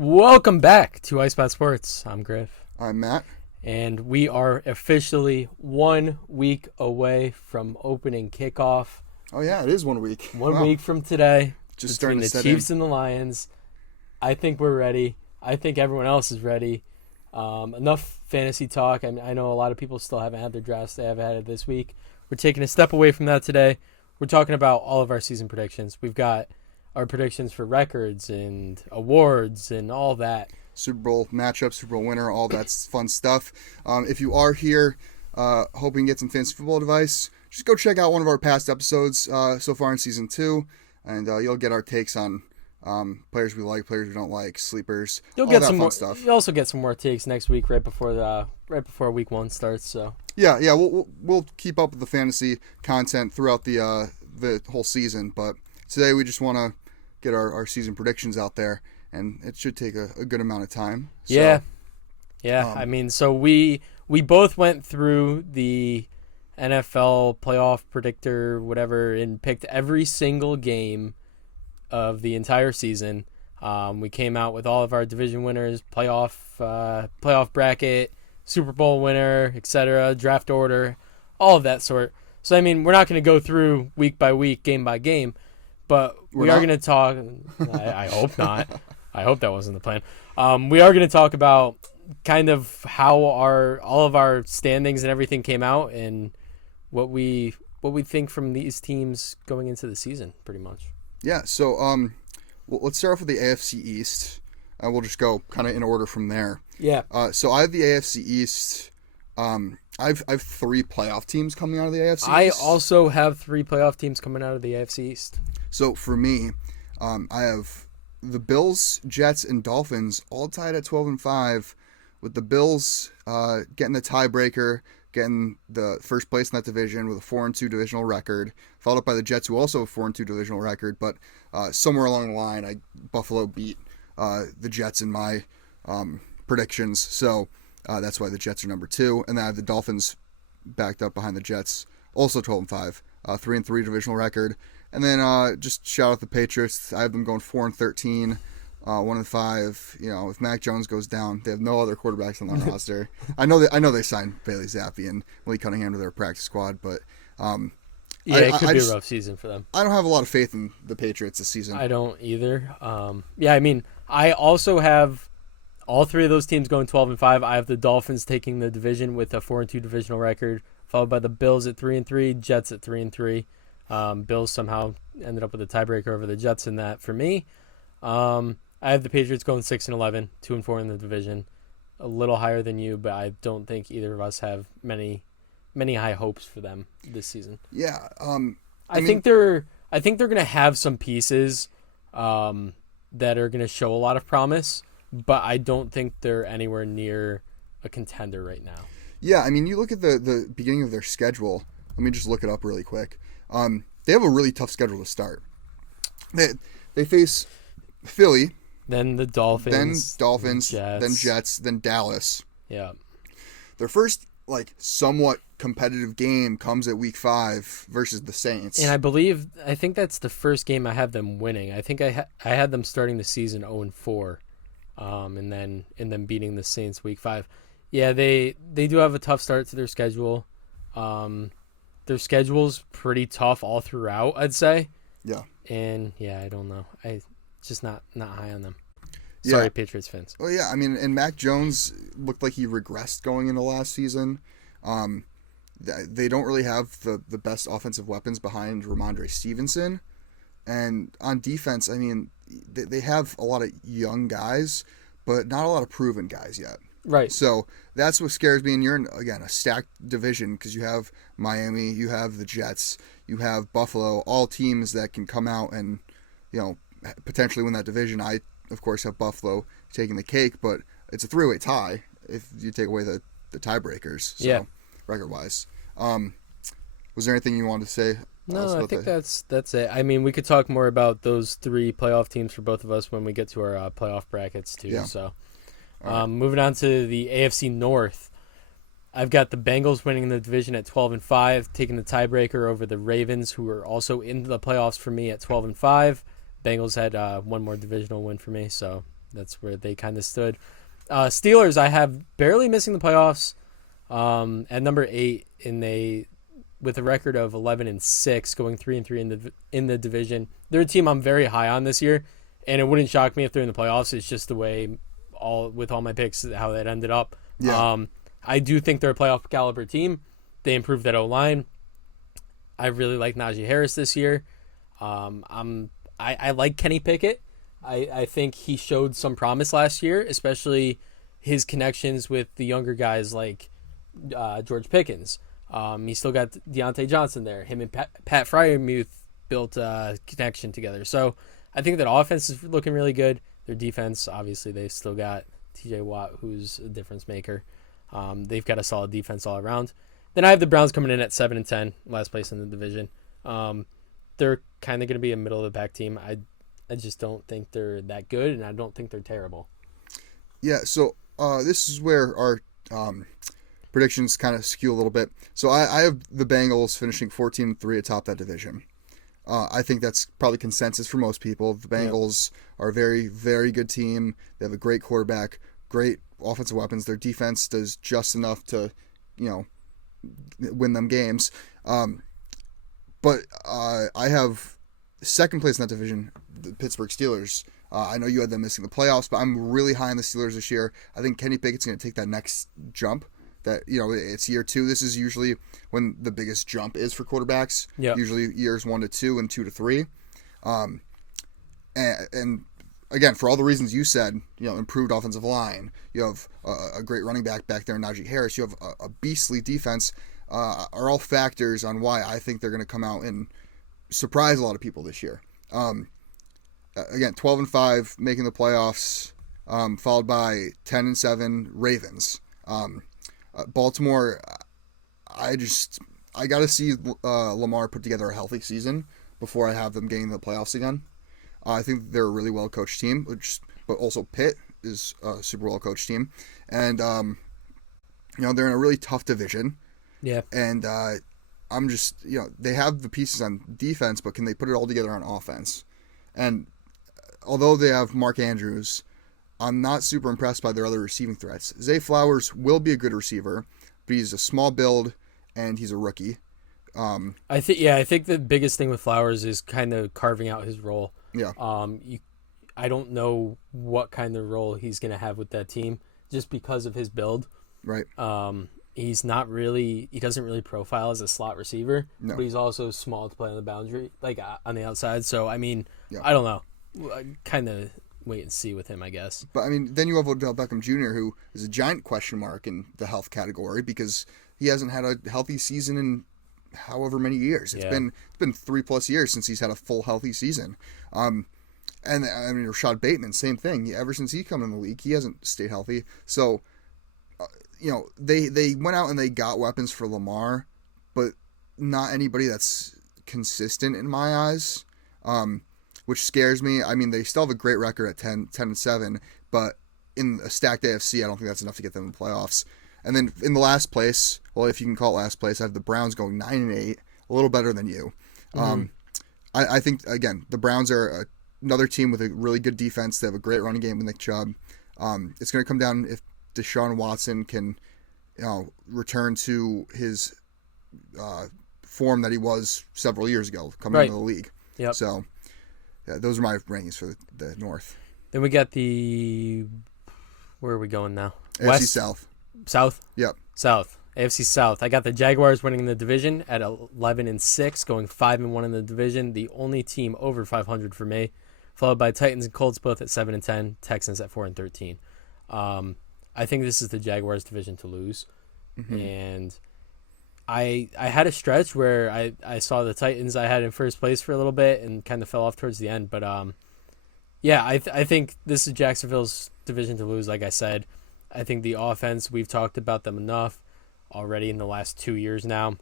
Welcome back to Ice Spot Sports. I'm Griff. I'm Matt. And we are officially 1 week away from opening kickoff. Oh, yeah, it is 1 week. One week from today. Just between starting to the set Chiefs in. and the Lions. I think we're ready. I think everyone else is ready. Enough fantasy talk. I mean, I know a lot of people still haven't had their drafts. They haven't had it this week. We're taking a step away from that today. We're talking about all of our season predictions. We've got our predictions for records and awards and all that. Super Bowl matchup, Super Bowl winner, all that's fun stuff. If you are here hoping to get some fantasy football advice, just go check out one of our past episodes so far in Season 2, and you'll get our takes on players we like, players we don't like, sleepers, You'll all get that some fun more stuff. You'll also get some more takes next week right before week 1 starts. So Yeah, we'll keep up with the fantasy content throughout the whole season, but today we just want to get our season predictions out there, and it should take a good amount of time. So, yeah. I mean, so we both went through the NFL playoff predictor, whatever, and picked every single game of the entire season. We came out with all of our division winners, playoff bracket, Super Bowl winner, etc., draft order, all of that sort. So, I mean, we're not going to go through week by week, game by game, but we are going to talk. I hope not. I hope that wasn't the plan. We are going to talk about kind of how all of our standings and everything came out, and what we think from these teams going into the season, pretty much. Yeah. So let's start off with the AFC East. We'll just go kind of in order from there. Yeah. So I have the AFC East. I've 3 playoff teams coming out of the AFC East. I also have 3 playoff teams coming out of the AFC East. So for me, I have the Bills, Jets, and Dolphins all tied at 12-5, with the Bills getting the tiebreaker, getting the first place in that division with a 4-2 divisional record, followed up by the Jets, who also have a 4-2 divisional record. But somewhere along the line, Buffalo beat the Jets in my predictions, so that's why the Jets are number 2. And then I have the Dolphins backed up behind the Jets, also 12-5, 3-3 divisional record. And then just shout out the Patriots. I have them going 4-13, 1-5. You know, if Mac Jones goes down, they have no other quarterbacks on their roster. I know they signed Bailey Zappi and Malik Cunningham to their practice squad, but it could be a rough season for them. I don't have a lot of faith in the Patriots this season. I don't either. I mean, I also have all 3 of those teams going 12-5. I have the Dolphins taking the division with a 4-2 divisional record, followed by the Bills at 3-3, Jets at 3-3. Bills somehow ended up with a tiebreaker over the Jets in that for me. I have the Patriots going 6-11, 2-4 in the division, a little higher than you, but I don't think either of us have many high hopes for them this season. Yeah, I think they're going to have some pieces that are going to show a lot of promise, but I don't think they're anywhere near a contender right now. Yeah, I mean, you look at the beginning of their schedule. Let me just look it up really quick. They have a really tough schedule to start. They face Philly, then the Dolphins, then Jets, then Dallas. Yeah. Their first somewhat competitive game comes at week 5 versus the Saints. And I think that's the first game I have them winning. I think I had them starting the season 0-4, and then beating the Saints week 5. Yeah, they do have a tough start to their schedule. Their schedule's pretty tough all throughout, I'd say. Yeah. And I don't know. I just not high on them. Yeah. Sorry, Patriots fans. Oh yeah, I mean, and Mac Jones looked like he regressed going into last season. They don't really have the best offensive weapons behind Ramondre Stevenson, and on defense, I mean, they have a lot of young guys, but not a lot of proven guys yet. Right. So that's what scares me. And you're in, again, a stacked division because you have Miami, you have the Jets, you have Buffalo, all teams that can come out and, potentially win that division. I, of course, have Buffalo taking the cake, but it's a 3-way tie if you take away the tiebreakers. So, yeah. Record-wise. Was there anything you wanted to say? No, I think that's it. I mean, we could talk more about those 3 playoff teams for both of us when we get to our playoff brackets too. Yeah. So. Right. Moving on to the AFC North, I've got the Bengals winning the division at 12-5, taking the tiebreaker over the Ravens, who are also in the playoffs for me at 12-5. Bengals had one more divisional win for me, so that's where they kind of stood. Steelers, I have barely missing the playoffs. At number 8 with a record of 11-6, going 3-3 in the division. They're a team I'm very high on this year, and it wouldn't shock me if they're in the playoffs. It's just the way with all my picks how that ended up. Yeah. I do think they're a playoff caliber team. They improved that O-line. I really like Najee Harris this year. I like Kenny Pickett. I think he showed some promise last year, especially his connections with the younger guys like George Pickens. He still got Deontay Johnson there. Him and Pat Freiermuth built a connection together. So I think that offense is looking really good. Their defense, obviously, they've still got TJ Watt, who's a difference maker. They've got a solid defense all around. Then I have the Browns coming in at 7-10, last place in the division. They're kind of going to be a middle of the pack team. I just don't think they're that good, and I don't think they're terrible. Yeah, so this is where our predictions kind of skew a little bit. So I have the Bengals finishing 14-3 atop that division. I think that's probably consensus for most people. The Bengals are a very, very good team. They have a great quarterback, great offensive weapons. Their defense does just enough to, win them games. But I have second place in that division, the Pittsburgh Steelers. I know you had them missing the playoffs, but I'm really high on the Steelers this year. I think Kenny Pickett's going to take that next jump. That it's year 2. This is usually when the biggest jump is for quarterbacks. Yep. Usually years 1 to 2 and 2 to 3. And again, for all the reasons you said, improved offensive line. You have a great running back there, Najee Harris. You have a beastly defense. Are all factors on why I think they're going to come out and surprise a lot of people this year. Again, 12-5, making the playoffs, followed by 10-7 Ravens. Baltimore, I got to see Lamar put together a healthy season before I have them getting the playoffs again. I think they're a really well coached team, but also Pitt is a super well coached team, and they're in a really tough division. Yeah, and I'm just they have the pieces on defense, but can they put it all together on offense? And although they have Mark Andrews, I'm not super impressed by their other receiving threats. Zay Flowers will be a good receiver, but he's a small build and he's a rookie. I think the biggest thing with Flowers is kind of carving out his role. Yeah. I don't know what kind of role he's going to have with that team just because of his build. Right. He doesn't really profile as a slot receiver, no. But he's also small to play on the boundary, like on the outside. So, I mean, yeah. I don't know. Kind of wait and see with him, I guess. But, I mean, then you have Odell Beckham Jr., who is a giant question mark in the health category because he hasn't had a healthy season in however many years. It's been 3+ years since he's had a full healthy season. And, I mean, Rashad Bateman, same thing. Ever since he come in the league, he hasn't stayed healthy. So, they went out and they got weapons for Lamar, but not anybody that's consistent in my eyes, which scares me. I mean, they still have a great record at 10-7, but in a stacked AFC, I don't think that's enough to get them in the playoffs. And then in the last place, well, if you can call it last place, I have the Browns going 9-8, a little better than you. Mm-hmm. I think, again, the Browns are another team with a really good defense. They have a great running game with Nick Chubb. It's going to come down if Deshaun Watson can, return to his form that he was several years ago coming into the league. Yep. So, those are my rankings for the North. Then we got where are we going now? AFC West? South. South? Yep. South. AFC South. I got the Jaguars winning the division at 11-6, going 5-1 in the division. The only team over 500 for me, followed by Titans and Colts both at 7-10, Texans at 4-13. I think this is the Jaguars' division to lose. Mm-hmm. And I had a stretch where I saw the Titans I had in first place for a little bit and kind of fell off towards the end. But, I think this is Jacksonville's division to lose, like I said. I think the offense, we've talked about them enough already in the last 2 years now,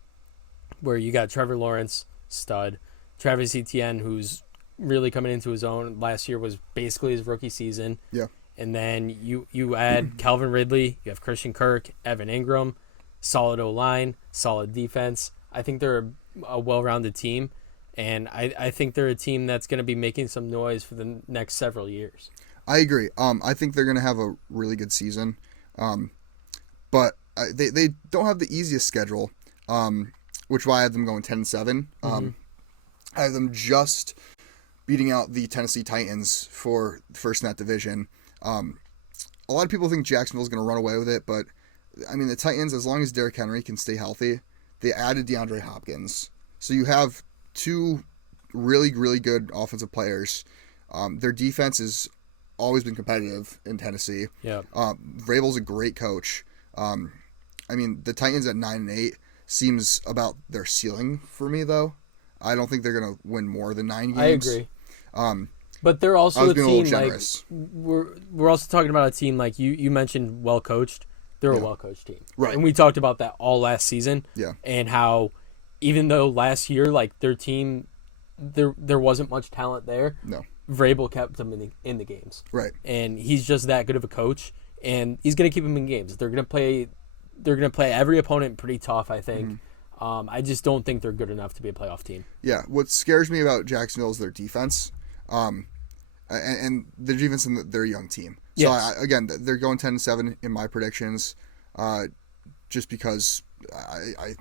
where you got Trevor Lawrence, stud, Travis Etienne, who's really coming into his own. Last year was basically his rookie season. Yeah. And then you add Calvin Ridley, you have Christian Kirk, Evan Ingram, solid O-line, solid defense. I think they're a well-rounded team, and I think they're a team that's going to be making some noise for the next several years. I agree. I think they're going to have a really good season. But they don't have the easiest schedule, which is why I have them going 10-7. I have them just beating out the Tennessee Titans for first in that division. A lot of people think Jacksonville's going to run away with it, but I mean the Titans, as long as Derrick Henry can stay healthy, they added DeAndre Hopkins, so you have two really, really good offensive players. Their defense has always been competitive in Tennessee. Yeah. Vrabel's a great coach. I mean, the Titans at 9-8 seems about their ceiling for me, though. I don't think they're going to win more than 9 games. I agree. But they're also a team like we're also talking about a team like you mentioned, well coached. They're a well coached team, right? And we talked about that all last season. Yeah. And how even though last year like their team, there wasn't much talent there. No. Vrabel kept them in the games. Right. And he's just that good of a coach, and he's going to keep them in games. They're going to play every opponent pretty tough, I think. I just don't think they're good enough to be a playoff team. Yeah, what scares me about Jacksonville is their defense, and their defense and their young team. So yes. Again, they're going 10-7 in my predictions, just because I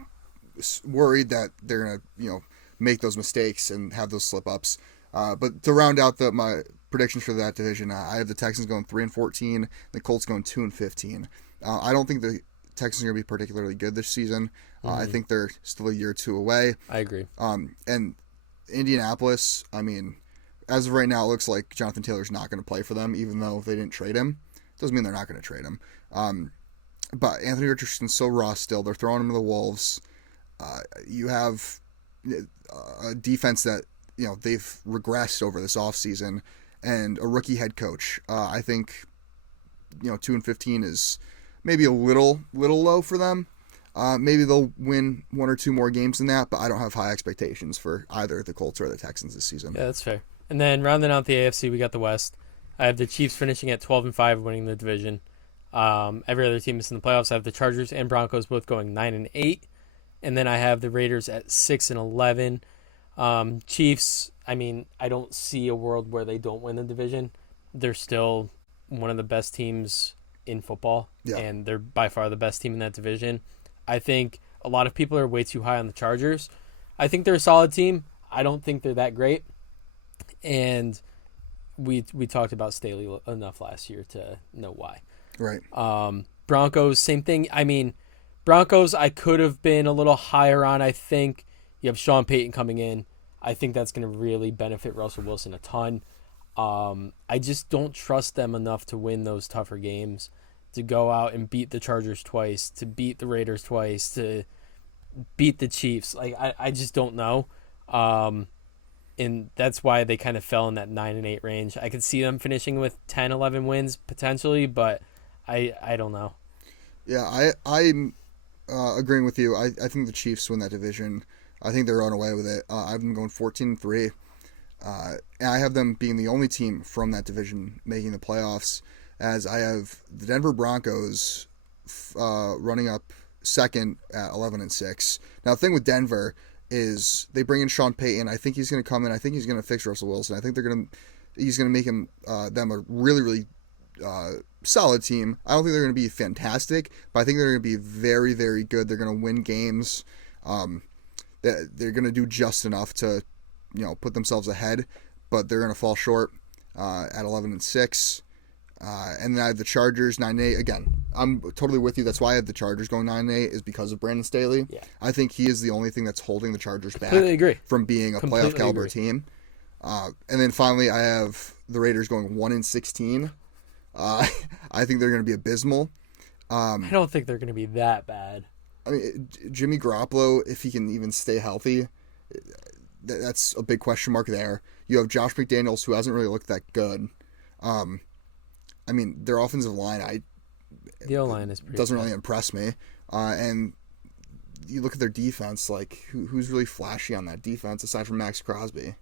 worried that they're gonna make those mistakes and have those slip ups. But to round out my predictions for that division, I have the Texans going 3-14, the Colts going 2-15. I don't think the Texans are going to be particularly good this season. I think they're still a year or two away. I agree. And Indianapolis, I mean, as of right now, it looks like Jonathan Taylor's not going to play for them, even though they didn't trade him. Doesn't mean they're not going to trade him. But Anthony Richardson's so raw still. They're throwing him to the Wolves. You have a defense that they've regressed over this offseason, and a rookie head coach. I think 2-15 is maybe a little low for them. Maybe they'll win one or two more games than that, but I don't have high expectations for either the Colts or the Texans this season. Yeah, that's fair. And then rounding out the AFC, we got the West. I have the Chiefs finishing at 12-5, winning the division. Every other team is in the playoffs. I have the Chargers and Broncos both going 9-8, and then I have the Raiders at 6-11. Chiefs, I mean, I don't see a world where they don't win the division. They're still one of the best teams in football, and they're by far the best team in that division. I think a lot of people are way too high on the Chargers. I think they're a solid team. I don't think they're that great. And we talked about Staley enough last year to know why. Right. Broncos, same thing. I mean, Broncos I could have been a little higher on. I think you have Sean Payton coming in. I think that's going to really benefit Russell Wilson a ton. I just don't trust them enough to win those tougher games, to go out and beat the Chargers twice, to beat the Raiders twice, to beat the Chiefs. Like I just don't know. And that's why they kind of fell in that 9-8 range. I could see them finishing with 10-11 wins potentially, but I don't know. Yeah, I'm agreeing with you. I think the Chiefs win that division. I think they're on away with it. I have them going 14-3. And I have them being the only team from that division making the playoffs, as I have the Denver Broncos running up second at 11-6. Now, the thing with Denver is they bring in Sean Payton. I think he's going to come in. I think he's going to fix Russell Wilson. I think he's going to make them a really, really solid team. I don't think they're going to be fantastic, but I think they're going to be very, very good. They're going to win games. They're going to do just enough to put themselves ahead, but they're going to fall short at 11-6. And then I have the Chargers 9-8. Again, I'm totally with you. That's why I have the Chargers going 9-8, is because of Brandon Staley. Yeah. I think he is the only thing that's holding the Chargers back from being a playoff caliber team. And then finally, I have the Raiders going 1-16. I think they're going to be abysmal. I don't think they're going to be that bad. I mean, Jimmy Garoppolo, if he can even stay healthy, that's a big question mark there. You have Josh McDaniels, who hasn't really looked that good. I mean, their offensive line, the O-line doesn't really impress me. And you look at their defense, like who's really flashy on that defense aside from Max Crosby?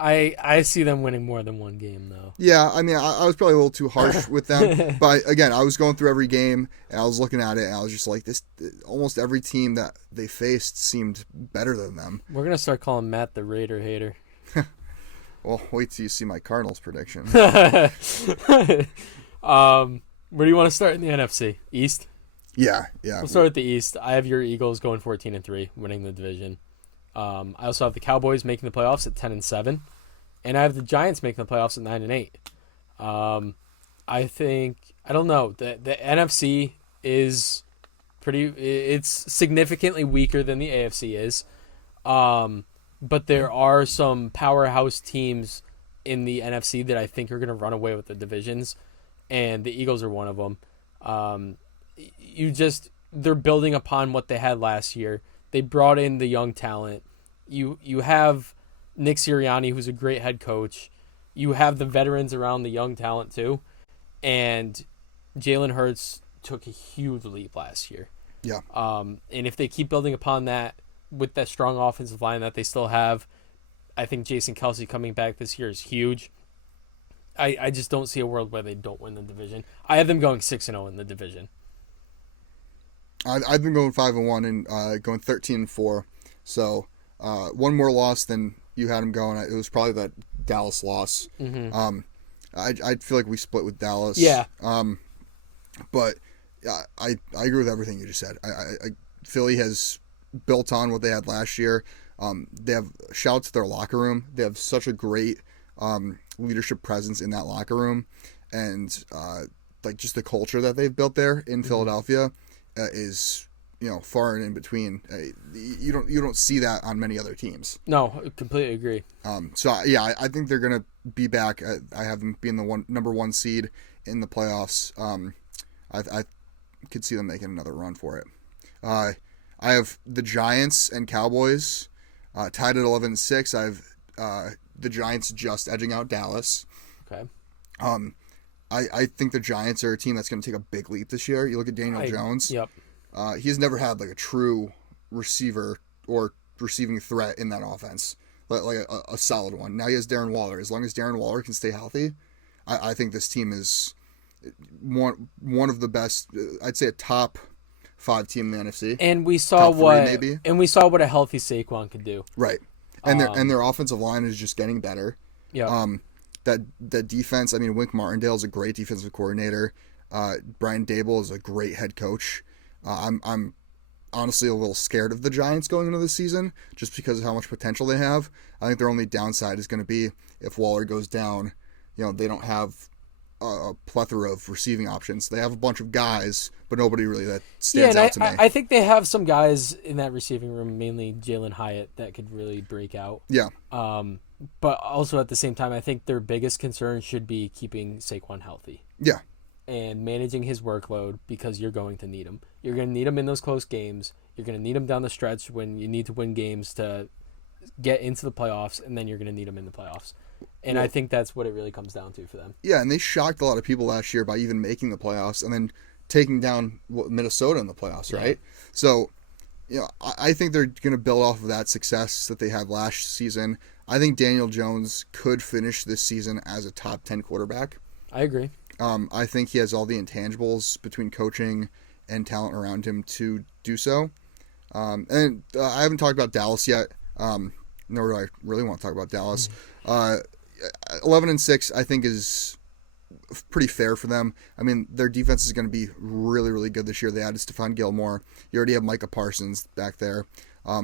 I see them winning more than one game, though. Yeah, I mean, I was probably a little too harsh with them. But again, I was going through every game, and I was looking at it, and I was just like, almost every team that they faced seemed better than them. We're going to start calling Matt the Raider hater. Well, wait till you see my Cardinals prediction. Where do you want to start in the NFC East? Yeah. We'll start at the East. I have your Eagles going 14-3, winning the division. I also have the Cowboys making the playoffs at 10-7, and I have the Giants making the playoffs at 9-8. I don't know. The NFC is it's significantly weaker than the AFC is. But there are some powerhouse teams in the NFC that I think are going to run away with the divisions, and the Eagles are one of them. They're building upon what they had last year. They brought in the young talent. You have Nick Sirianni, who's a great head coach. You have the veterans around the young talent too, and Jalen Hurts took a huge leap last year. Yeah. And if they keep building upon that with that strong offensive line that they still have, I think Jason Kelce coming back this year is huge. I just don't see a world where they don't win the division. I have them going 6-0 in the division. I've been going 5-1 and going 13-4. So one more loss than you had them going. It was probably that Dallas loss. Mm-hmm. I feel like we split with Dallas. Yeah. But I agree with everything you just said. Philly has built on what they had last year. They have shout out to their locker room. They have such a great leadership presence in that locker room, and like just the culture that they've built there in Philadelphia is far and in between. You don't see that on many other teams. No, I completely agree. I think they're gonna be back. I have them being the number one seed in the playoffs. I could see them making another run for it. I have the Giants and Cowboys tied at 11-6. I have the Giants just edging out Dallas. Okay. I think the Giants are a team that's going to take a big leap this year. You look at Daniel Jones. Yep. He's never had like a true receiver or receiving threat in that offense, like a solid one. Now he has Darren Waller. As long as Darren Waller can stay healthy, I think this team is one of the best. I'd say a top 5 team in the NFC. And we saw what maybe. And we saw what a healthy Saquon could do. Right. And their offensive line is just getting better. Yeah. That defense, I mean, Wink Martindale is a great defensive coordinator. Brian Daboll is a great head coach. I'm honestly a little scared of the Giants going into the season just because of how much potential they have. I think their only downside is going to be if Waller goes down, they don't have a plethora of receiving options. They have a bunch of guys, but nobody really that stands out to me. I think they have some guys in that receiving room, mainly Jalen Hyatt, that could really break out. Yeah. But also at the same time, I think their biggest concern should be keeping Saquon healthy. Yeah. And managing his workload because you're going to need him. You're going to need him in those close games. You're going to need him down the stretch when you need to win games to get into the playoffs, and then you're going to need him in the playoffs. And I think that's what it really comes down to for them. Yeah, and they shocked a lot of people last year by even making the playoffs and then taking down Minnesota in the playoffs, right? Yeah. So, I think they're going to build off of that success that they had last season. I think Daniel Jones could finish this season as a top 10 quarterback. I agree. I think he has all the intangibles between coaching and talent around him to do so. And I haven't talked about Dallas yet, nor do I really want to talk about Dallas. 11-6, I think, is pretty fair for them. I mean, their defense is going to be really, really good this year. They added Stephon Gilmore. You already have Micah Parsons back there.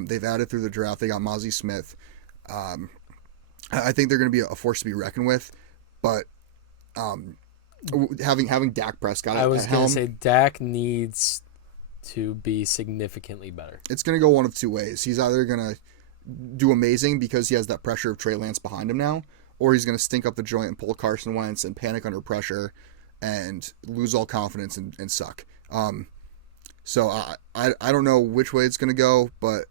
They've added through the draft. They got Mozzie Smith. I think they're going to be a force to be reckoned with. But having Dak Prescott at helm, I was going to say Dak needs to be significantly better. It's going to go one of two ways. He's either going to do amazing because he has that pressure of Trey Lance behind him now, or he's going to stink up the joint and pull Carson Wentz and panic under pressure and lose all confidence and suck. So I don't know which way it's going to go, but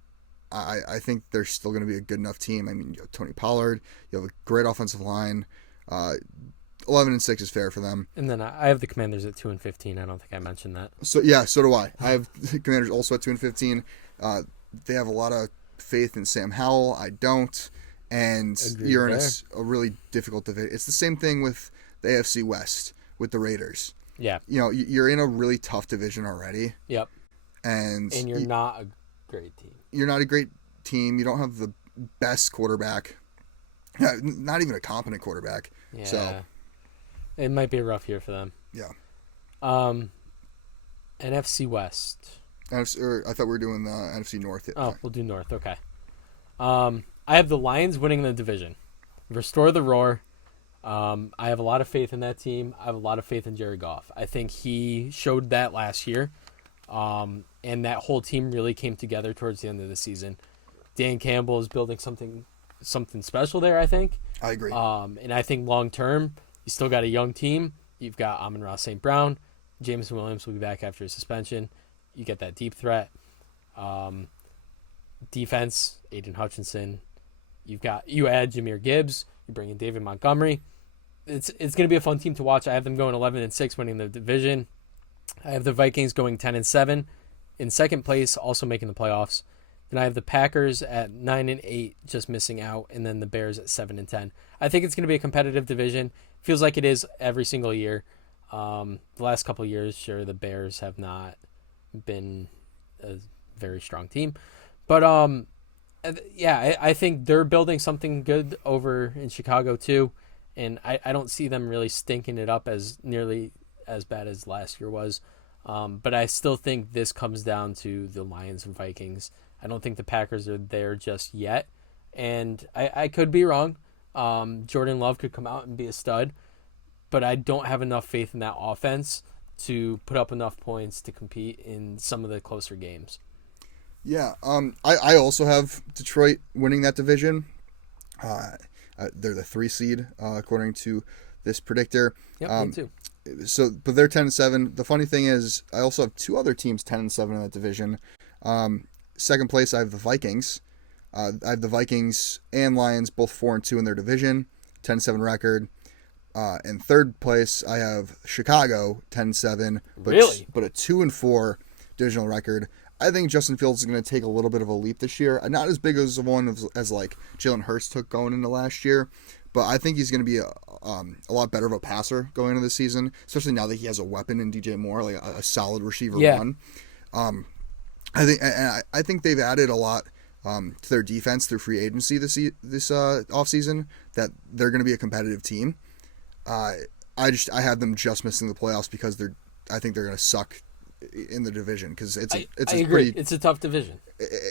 I think they're still going to be a good enough team. I mean, you have Tony Pollard, you have a great offensive line. 11-6 is fair for them. And then I have the Commanders at 2-15. I don't think I mentioned that. So yeah, so do I. I have the Commanders also at 2-15. They have a lot of faith in Sam Howell. I don't. And you're in a really difficult division. It's the same thing with the AFC West with the Raiders. Yeah. You're in a really tough division already. Yep. And you're not a great team. You're not a great team. You don't have the best quarterback. not even a competent quarterback. Yeah. So it might be a rough year for them. yeah. NFC West. I thought we were doing the NFC North. Oh, we'll do North. Okay. I have the Lions winning the division. Restore the roar. I have a lot of faith in that team. I have a lot of faith in Jared Goff. I think he showed that last year. And that whole team really came together towards the end of the season. Dan Campbell is building something special there, I think. I agree. And I think long term, you still got a young team. You've got Amon-Ra St. Brown. Jameson Williams will be back after his suspension. You get that deep threat. Defense, Aiden Hutchinson. You add Jahmyr Gibbs. You bring in David Montgomery. It's going to be a fun team to watch. I have them going 11-6, winning the division. I have the Vikings going 10-7 in second place, also making the playoffs. Then I have the Packers at 9-8, just missing out, and then the Bears at 7-10. I think it's going to be a competitive division. Feels like it is every single year. The last couple of years, sure, the Bears have not been a very strong team, but I think they're building something good over in Chicago too, and I don't see them really stinking it up as nearly as bad as last year was. But I still think this comes down to the Lions and Vikings. I don't think the Packers are there just yet, and I could be wrong. Jordan Love could come out and be a stud, but I don't have enough faith in that offense to put up enough points to compete in some of the closer games. Yeah, I also have Detroit winning that division. They're the 3 seed according to this predictor. Yep, me too. But they're 10-7. The funny thing is, I also have 2 other teams 10-7 in that division. Second place, I have the Vikings. I have the Vikings and Lions both 4-2 in their division, 10-7 record. In third place, I have Chicago 10-7, but a 2-4 divisional record. I think Justin Fields is going to take a little bit of a leap this year. Not as big as the one as like Jalen Hurts took going into last year, but I think he's going to be a lot better of a passer going into the season, especially now that he has a weapon in DJ Moore, like a solid receiver one. I think they've added a lot to their defense through free agency this offseason, that they're going to be a competitive team. I have them just missing the playoffs because I think they're going to suck in the division, because I agree. It's a tough division.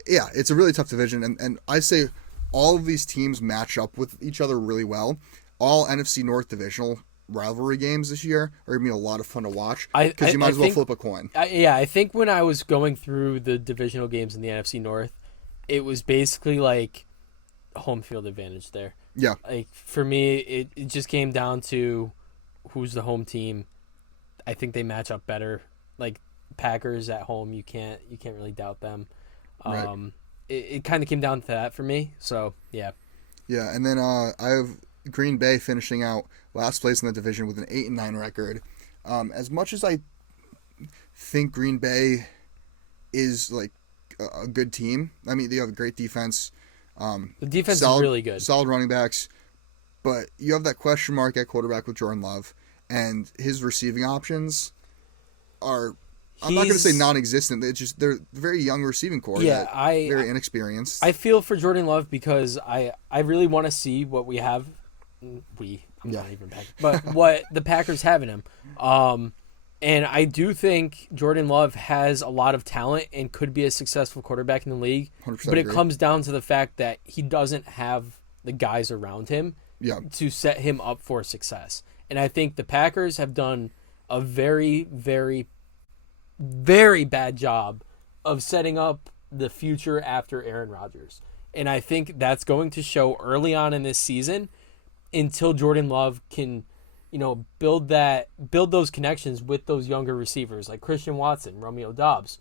Yeah, it's a really tough division, and I say all of these teams match up with each other really well. All NFC North divisional rivalry games this year are going to be a lot of fun to watch, because you might as well flip a coin. I think when I was going through the divisional games in the NFC North, it was basically like home field advantage there. Yeah. Like for me, it just came down to who's the home team. I think they match up better. Like Packers at home, you can't really doubt them. Right. It kind of came down to that for me. So yeah. Yeah, and then I have Green Bay finishing out last place in the division with an 8-9 record. As much as I think Green Bay is like a good team, I mean they have a great defense. The defense is really good. Solid running backs, but you have that question mark at quarterback with Jordan Love, and his receiving options are, I'm not going to say non-existent. They're very young receiving core. Yeah, very inexperienced. I feel for Jordan Love because I really want to see what we have. Not even Packers, but what the Packers have in him. And I do think Jordan Love has a lot of talent and could be a successful quarterback in the league. 100% but it comes down to the fact that he doesn't have the guys around him to set him up for success. And I think the Packers have done a very, very, very bad job of setting up the future after Aaron Rodgers. And I think that's going to show early on in this season until Jordan Love can, build those connections with those younger receivers like Christian Watson, Romeo Doubs.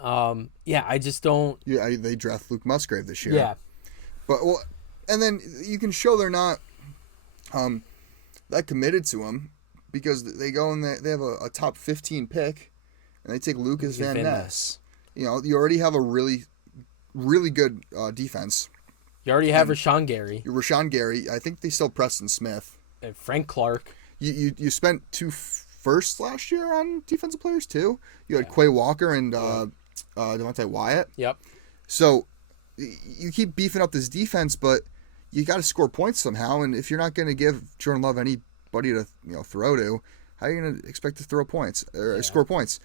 I just don't. Yeah, they draft Luke Musgrave this year. Yeah, and then you can show they're not that committed to him, because they go and they have a top 15 pick, and they take Lucas Van Ness. You already have a really, really good defense. You already have Rashawn Gary. I think they still have Preston Smith. And Frank Clark. You spent 2 firsts last year on defensive players too. You had Quay Walker and Devontae Wyatt. Yep. So you keep beefing up this defense, but you got to score points somehow. And if you're not going to give Jordan Love anybody to throw to, how are you going to expect to throw points or score points?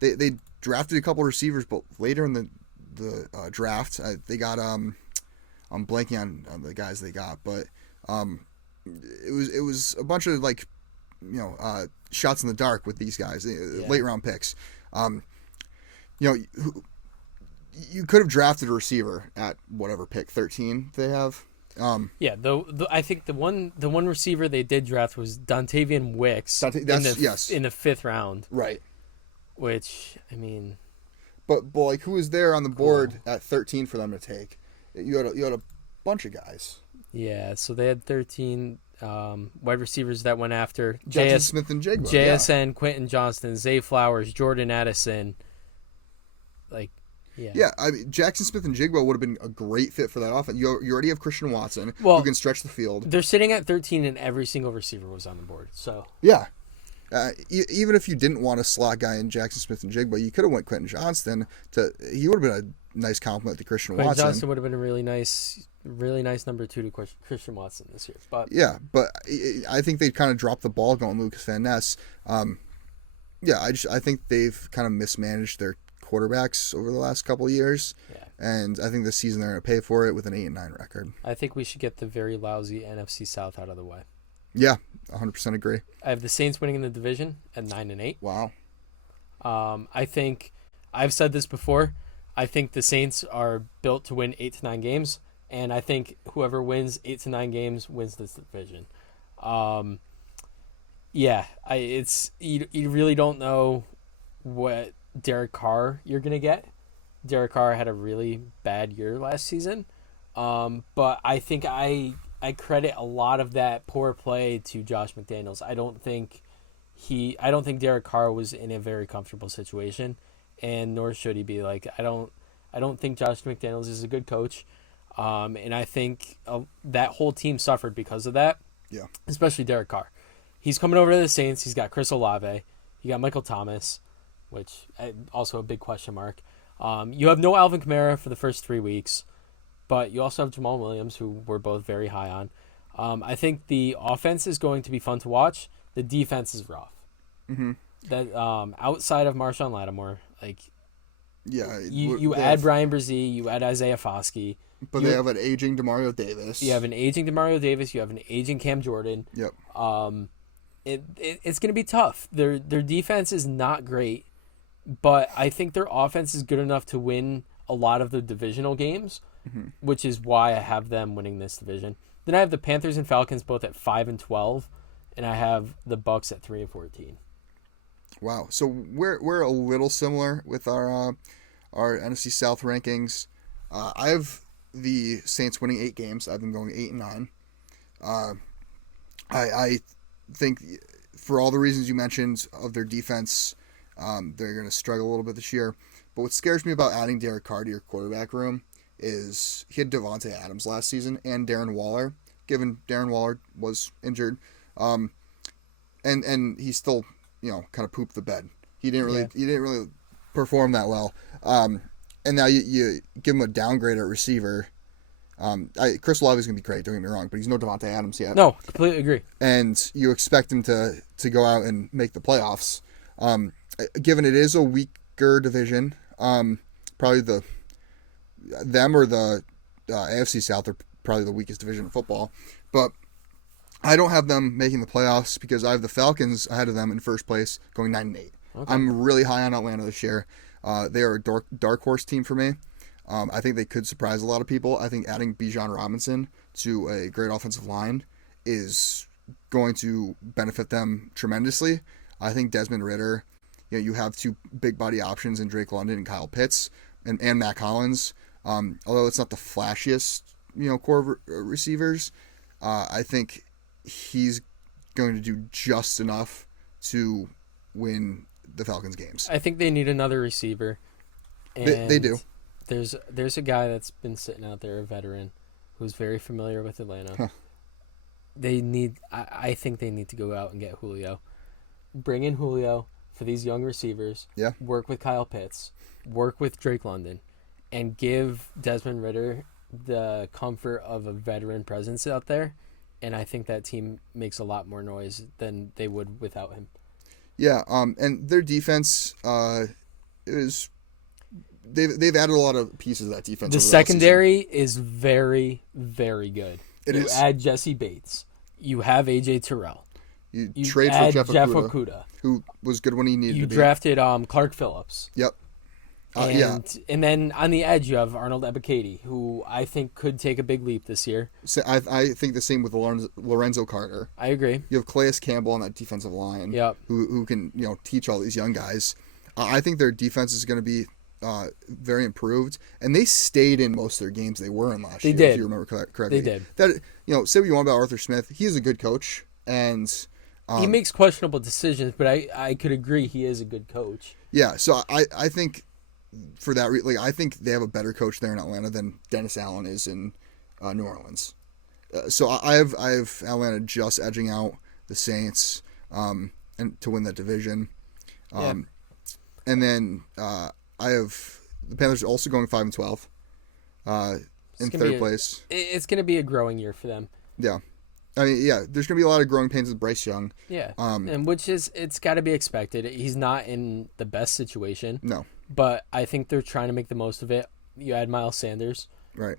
They drafted a couple of receivers, but later in the draft, they got I'm blanking on the guys they got, but it was a bunch of like shots in the dark with these guys, late round picks. You could have drafted a receiver at whatever pick 13 they have. I think the one receiver they did draft was Dontavian Wicks in the 5th round. Right. Which, I mean, but like who was there on the board at 13 for them to take? You had a bunch of guys. Yeah, so they had 13 wide receivers that went after Jackson Smith and Jigba, JSN, Quentin Johnston, Zay Flowers, Jordan Addison. Yeah, I mean, Jackson Smith and Jigba would have been a great fit for that offense. You already have Christian Watson, who can stretch the field. They're sitting at 13, and every single receiver was on the board. So yeah, even if you didn't want a slot guy in Jackson Smith and Jigba, you could have went Quentin Johnston. He would have been a nice compliment to Christian Watson. Quentin Johnston would have been a really nice number 2 to Christian Watson this year. But I think they kind of dropped the ball going Lucas Van Ness. I think they've kind of mismanaged their quarterbacks over the last couple of years, and I think this season they're going to pay for it with an 8-9 record. I think we should get the very lousy NFC South out of the way. Yeah, 100% agree. I have the Saints winning in the division at 9-8. Wow. I think I've said this before. I think the Saints are built to win 8 to 9 games, and I think whoever wins 8 to 9 games wins this division. You really don't know what Derek Carr you're going to get. Derek Carr had a really bad year last season. But I think I credit a lot of that poor play to Josh McDaniels. I don't think Derek Carr was in a very comfortable situation, and nor should he be. Like I don't think Josh McDaniels is a good coach. And I think that whole team suffered because of that. Yeah. Especially Derek Carr. He's coming over to the Saints. He's got Chris Olave. You got Michael Thomas, which also a big question mark. You have no Alvin Kamara for the first 3 weeks, but you also have Jamal Williams, who we're both very high on. I think the offense is going to be fun to watch. The defense is rough. Mm-hmm. That outside of Marshawn Lattimore, you add Brian Brzee, you add Isaiah Foskey. But they have an aging Demario Davis. You have an aging Demario Davis. You have an aging Cam Jordan. Yep. It's going to be tough. Their defense is not great, but I think their offense is good enough to win a lot of the divisional games, which is why I have them winning this division. Then I have the Panthers and Falcons both at 5-12, and I have the Bucks at 3-14. Wow. So we're a little similar with our NFC South rankings. I have the Saints winning 8 games. I've been going 8-9. I think for all the reasons you mentioned of their defense, they're going to struggle a little bit this year. But what scares me about adding Derek Carr to your quarterback room is he had Devontae Adams last season and Darren Waller, given Darren Waller was injured. And he still, kind of pooped the bed. He didn't really perform that well. And now you give him a downgrade at receiver. Chris Olave is going to be great, don't get me wrong, but he's no Devontae Adams yet. No, completely agree. And you expect him to go out and make the playoffs. Given it is a weaker division, probably them or the AFC South are probably the weakest division in football. But I don't have them making the playoffs because I have the Falcons ahead of them in first place, going 9-8. Okay. I'm really high on Atlanta this year. They are a dark horse team for me. I think they could surprise a lot of people. I think adding Bijan Robinson to a great offensive line is going to benefit them tremendously. I think Desmond Ridder, you have 2 big body options in Drake London and Kyle Pitts and Matt Collins. Although it's not the flashiest, core receivers, I think he's going to do just enough to win the Falcons games. I think they need another receiver. And they do. There's a guy that's been sitting out there, a veteran, who's very familiar with Atlanta. Huh. I think they need to go out and get Julio. Bring in Julio for these young receivers. Yeah. Work with Kyle Pitts. Work with Drake London. And give Desmond Ridder the comfort of a veteran presence out there, and I think that team makes a lot more noise than they would without him. Yeah, and their defense is they've added a lot of pieces of that defense. The secondary is very, very good. You add Jesse Bates. You have AJ Terrell. You trade for Jeff Okudah, who was good when he needed to be. You drafted Clark Phillips. Yep. And then on the edge, you have Arnold Ebiketie, who I think could take a big leap this year. So I think the same with Lorenzo Carter. I agree. You have Calais Campbell on that defensive line, yep. who can teach all these young guys. I think their defense is going to be very improved, and they stayed in most of their games they were in last year. Did. If you remember correctly. They did. That say what you want about Arthur Smith, he's a good coach, and he makes questionable decisions, but I could agree he is a good coach. Yeah, so I think. For that, I think they have a better coach there in Atlanta than Dennis Allen is in New Orleans. So I have Atlanta just edging out the Saints and to win that division. And then I have the Panthers also going 5-12 in third place. It's going to be a growing year for them. Yeah. I mean, yeah, there's going to be a lot of growing pains with Bryce Young. Yeah, and it's got to be expected. He's not in the best situation. No. But I think they're trying to make the most of it. You add Miles Sanders. Right.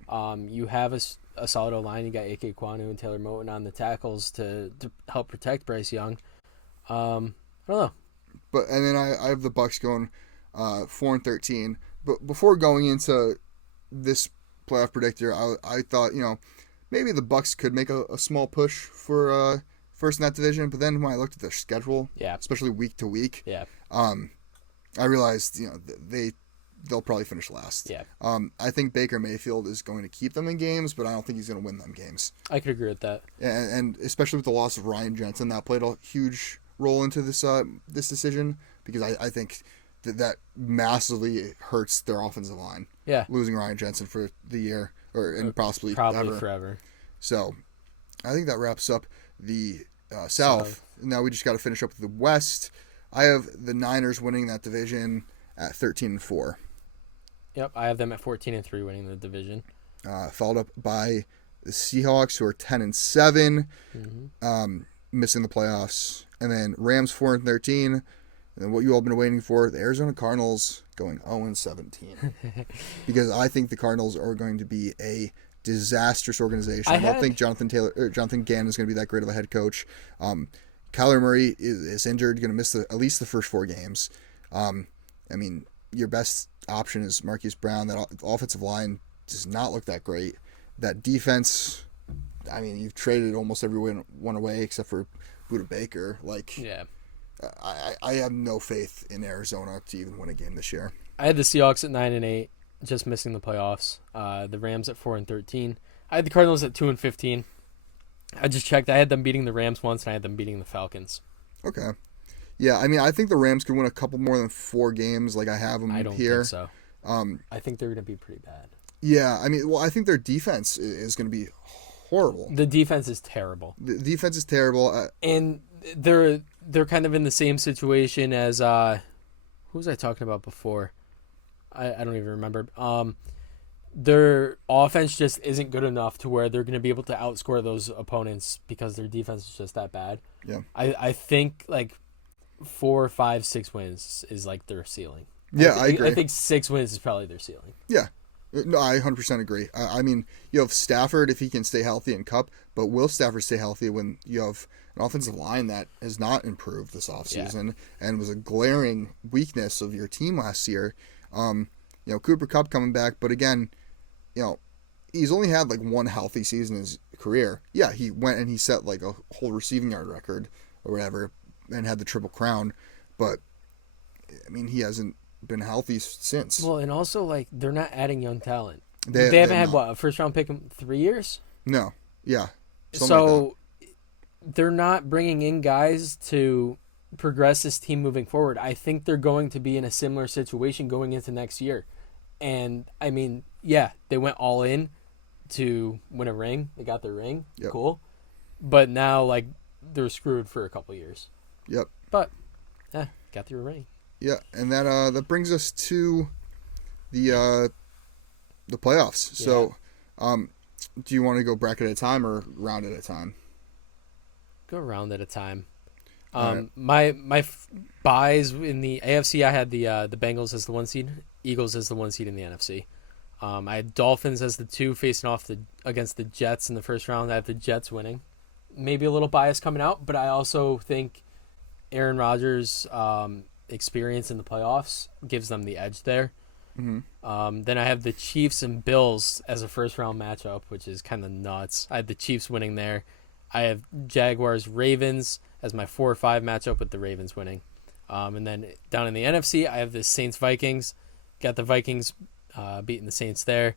You have a solid O-line. You got A.K. Kwanu and Taylor Moton on the tackles to help protect Bryce Young. I don't know. And then I have the Bucs going 4-13. But before going into this playoff predictor, I thought, maybe the Bucs could make a small push for first in that division. But then when I looked at their schedule, especially week to week, I realized, they'll probably finish last. Yeah. I think Baker Mayfield is going to keep them in games, but I don't think he's going to win them games. I could agree with that. And especially with the loss of Ryan Jensen, that played a huge role into this decision because I think that massively hurts their offensive line. Yeah. Losing Ryan Jensen for the year and possibly forever. So I think that wraps up the South. Now we just got to finish up with the West. I have the Niners winning that division at 13-4. Yep, I have them at 14-3 winning the division. Followed up by the Seahawks, who are 10-7, missing the playoffs, and then Rams 4-13, and then what you all been waiting for, the Arizona Cardinals going 0-17, because I think the Cardinals are going to be a disastrous organization. I don't think Jonathan Gannon is going to be that great of a head coach. Kyler Murray is injured, going to miss at least the first 4 games. Your best option is Marquise Brown. That offensive line does not look that great. That defense, you've traded almost everyone away except for Budda Baker. I have no faith in Arizona to even win a game this year. I had the Seahawks at 9-8, just missing the playoffs. The Rams at 4-13. I had the Cardinals at 2-15. I just checked. I had them beating the Rams once, and I had them beating the Falcons. Okay. Yeah, I think the Rams could win a couple more than 4 games like I have them here. I don't think so. I think they're going to be pretty bad. Yeah, I think their defense is going to be horrible. The defense is terrible. And they're kind of in the same situation as who was I talking about before? I don't even remember. Their offense just isn't good enough to where they're going to be able to outscore those opponents because their defense is just that bad. Yeah. I think 4, 5, 6 wins is their ceiling. Yeah, I agree. I think 6 wins is probably their ceiling. Yeah. No, I 100% agree. You have Stafford if he can stay healthy in Cup, but will Stafford stay healthy when you have an offensive line that has not improved this offseason and was a glaring weakness of your team last year? Cooper Kupp coming back, but again, he's only had 1 healthy season in his career. Yeah, he went and he set a whole receiving yard record or whatever and had the Triple Crown, but he hasn't been healthy since. Well, and also they're not adding young talent. They haven't had a first round pick in 3 years? No. Yeah. So they're not bringing in guys to progress this team moving forward. I think they're going to be in a similar situation going into next year. And they went all in to win a ring. They got their ring. Yep. Cool. But now they're screwed for a couple years. Yep. But got their ring. Yeah, and that brings us to the playoffs. So Do you want to go bracket at a time or round at a time? Go round at a time. Right. My buys in the AFC, I had the Bengals as the 1 seed, Eagles as the 1 seed in the NFC. I had Dolphins as the 2 facing off against the Jets in the first round. I have the Jets winning. Maybe a little bias coming out, but I also think Aaron Rodgers' experience in the playoffs gives them the edge there. Mm-hmm. Then I have the Chiefs and Bills as a first round matchup, which is kind of nuts. I have the Chiefs winning there. I have Jaguars Ravens as my 4 or 5 matchup with the Ravens winning. And then down in the NFC, I have the Saints Vikings. Got the Vikings beating the Saints there.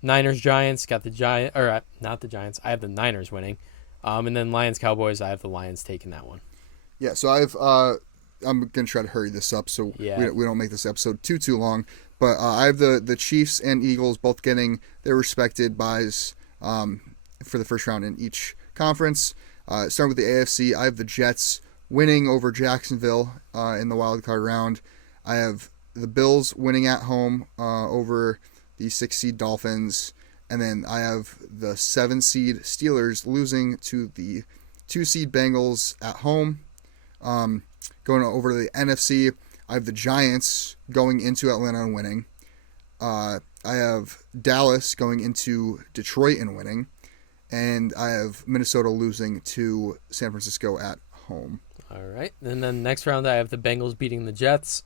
Niners Giants, got the Giants, or not the Giants. I have the Niners winning. And then Lions Cowboys, I have the Lions taking that one. Yeah, so I'm gonna try to hurry this up so we don't make this episode too long. But I have the Chiefs and Eagles both getting their respected buys for the first round in each conference. Starting with the AFC, I have the Jets winning over Jacksonville in the wild card round. I have the Bills winning at home over the 6 seed Dolphins. And then I have the 7 seed Steelers losing to the 2 seed Bengals at home. Going over to the NFC, I have the Giants going into Atlanta and winning. I have Dallas going into Detroit and winning. And I have Minnesota losing to San Francisco at home. All right. And then next round, I have the Bengals beating the Jets,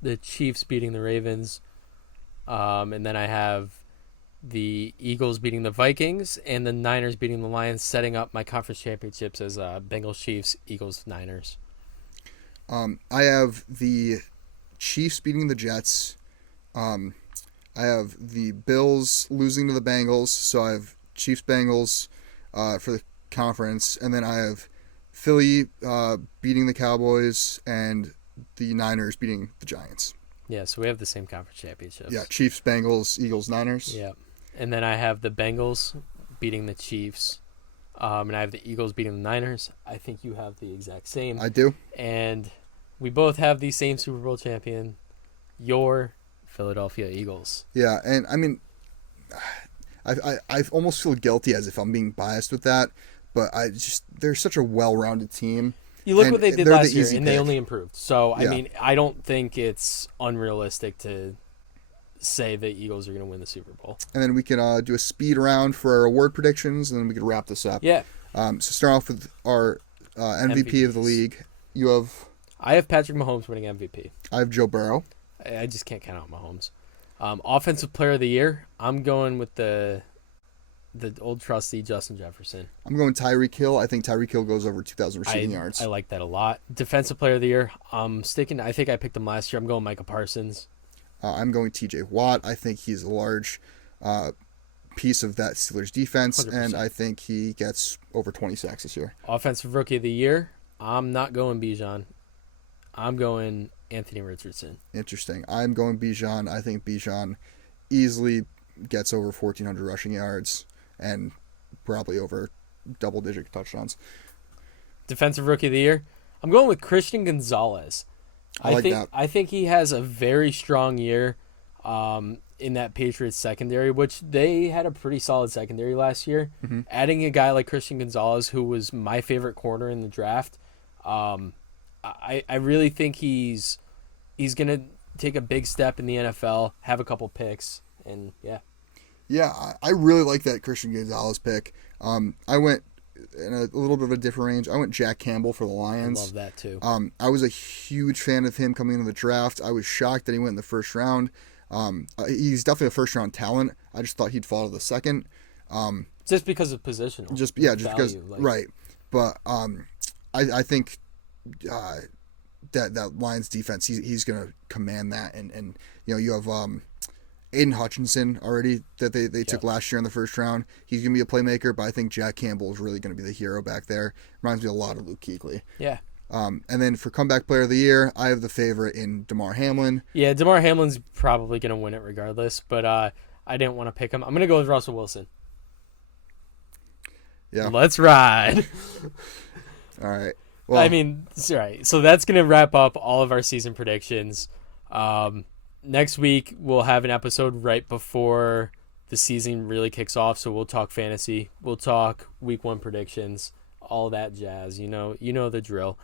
the Chiefs beating the Ravens, and then I have the Eagles beating the Vikings, and the Niners beating the Lions, setting up my conference championships as Bengals, Chiefs, Eagles, Niners. I have the Chiefs beating the Jets. I have the Bills losing to the Bengals, so I have Chiefs, Bengals for the conference, and then I have Philly beating the Cowboys and the Niners beating the Giants. Yeah, so we have the same conference championships. Yeah, Chiefs, Bengals, Eagles, Niners. Yeah, and then I have the Bengals beating the Chiefs, and I have the Eagles beating the Niners. I think you have the exact same. I do. And we both have the same Super Bowl champion, your Philadelphia Eagles. Yeah, and I mean, I almost feel guilty as if I'm being biased with that, but they're such a well-rounded team. You look what they did last year, and pick. they only improved. So, I mean, I don't think it's unrealistic to say the Eagles are going to win the Super Bowl. And then we can do a speed round for our award predictions, and then we can wrap this up. Yeah. So start off with our MVP of the league. I have Patrick Mahomes winning MVP. I have Joe Burrow. I just can't count out Mahomes. Offensive Player of the Year, I'm going with the old trusty Justin Jefferson. I'm going Tyreek Hill. I think Tyreek Hill goes over 2,000 receiving yards. I like that a lot. Defensive Player of the Year, I think I picked him last year. I'm going Micah Parsons. I'm going TJ Watt. I think he's a large piece of that Steelers defense, 100%. And I think he gets over 20 sacks this year. Offensive Rookie of the Year, I'm not going Bijan. I'm going Anthony Richardson. Interesting. I'm going Bijan. I think Bijan easily gets over 1,400 rushing yards and probably over double-digit touchdowns. Defensive Rookie of the Year, I'm going with Christian Gonzalez. I think he has a very strong year in that Patriots secondary, which they had a pretty solid secondary last year. Mm-hmm. Adding a guy like Christian Gonzalez, who was my favorite corner in the draft, I really think he's going to take a big step in the NFL, have a couple picks, and yeah. Yeah, I really like that Christian Gonzalez pick. I went in a little bit of a different range. I went Jack Campbell for the Lions. I love that too. I was a huge fan of him coming into the draft. I was shocked that he went in the first round. He's definitely a first round talent. I just thought he'd fall to the second. Just because of positional. Just because right. But I think that Lions defense, he's going to command that, and you have Aiden Hutchinson already that they took last year in the first round. He's going to be a playmaker, but I think Jack Campbell is really going to be the hero back there. Reminds me a lot of Luke Kuechly. Yeah. And then for comeback player of the year, I have the favorite in Damar Hamlin. Yeah, Damar Hamlin's probably going to win it regardless, but I didn't want to pick him. I'm going to go with Russell Wilson. Yeah. Let's ride. All right. Well, I mean, right. So that's going to wrap up all of our season predictions. Next week, we'll have an episode right before the season really kicks off. So we'll talk fantasy. We'll talk week 1 predictions, all that jazz. You know the drill.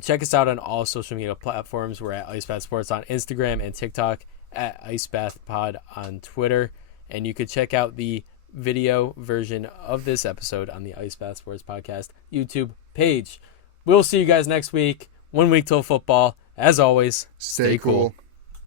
Check us out on all social media platforms. We're at Ice Bath Sports on Instagram and TikTok, at Ice Bath Pod on Twitter. And you could check out the video version of this episode on the Ice Bath Sports Podcast YouTube page. We'll see you guys next week. 1 week till football. As always, stay cool.